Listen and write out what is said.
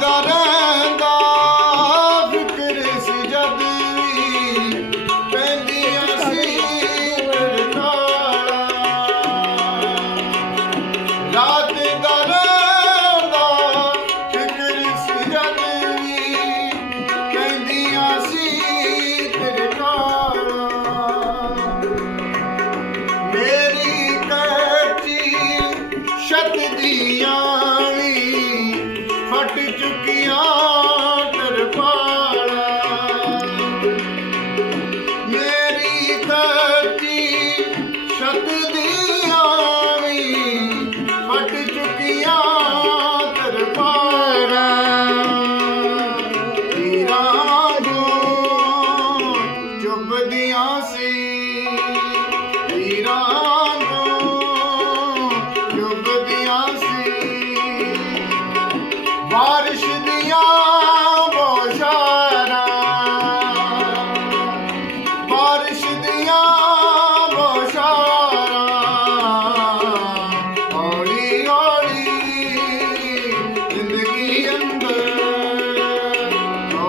ਦਾ ਰਹਿੰਦਾ ਫਿਕਰ ਸੀ ਜਦ ਵੀ ਪੈਂਦੀਆਂ ਸੀ ਤਰਕਾਲਾਂ। ਰਾਤ ਦਾ ਰਹਿੰਦਾ ਫਿਕਰ ਸੀ ਜਦ ਵੀ ਪੈਂਦੀਆਂ ਸੀ ਤਰਕਾਲਾਂ। ਮੇਰੀ ਕੱਚੀ ਛੱਤ ਦੀਆਂ ਫਟ ਚੁੱਕੀਆਂ ਤਰਪਾਲਾਂ। ਮੇਰੀ ਕੱਚੀ ਛੱਤ ਦੀਆਂ ਫਟ ਚੁੱਕੀਆਂ ਤਰਪਾਲਾਂ। ਹੀਰਾਂ ਜੋ ਚੁੱਭਦੀਆਂ ਸੀ, ਹੀਰਾਂ ਜੋ ਚੁੱਭਦੀਆਂ ਸੀ। ਬਾਰਿਸ਼ ਦੀਆਂ